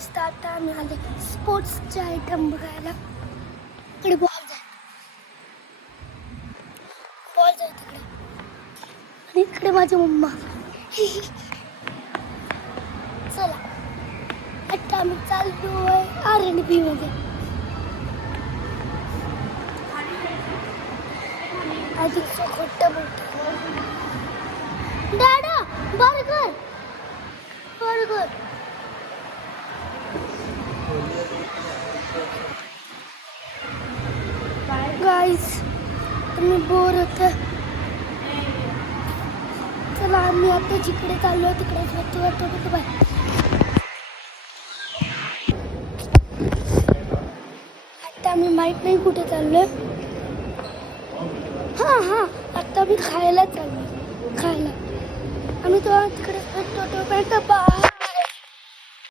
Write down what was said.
गाईस तर आता आम्ही आले स्पोर्ट्सचे आयटम बघायला. इकडे बॉल जाय तिकडे आणि इकडे माझी मम्मा. चला आता आम्ही चाललोय R&B मध्ये. अधिक खोटं बोलतो. दादा बर्गर गाईस तुम्ही बोर होत. चला आम्ही आता जिकडे चाललो तिकडे बाय. आता आम्ही माहित नाही कुठे चाललोय. हां आता आम्ही खायला चाललो. आम्ही तो तिकडे भेटतो. बाय.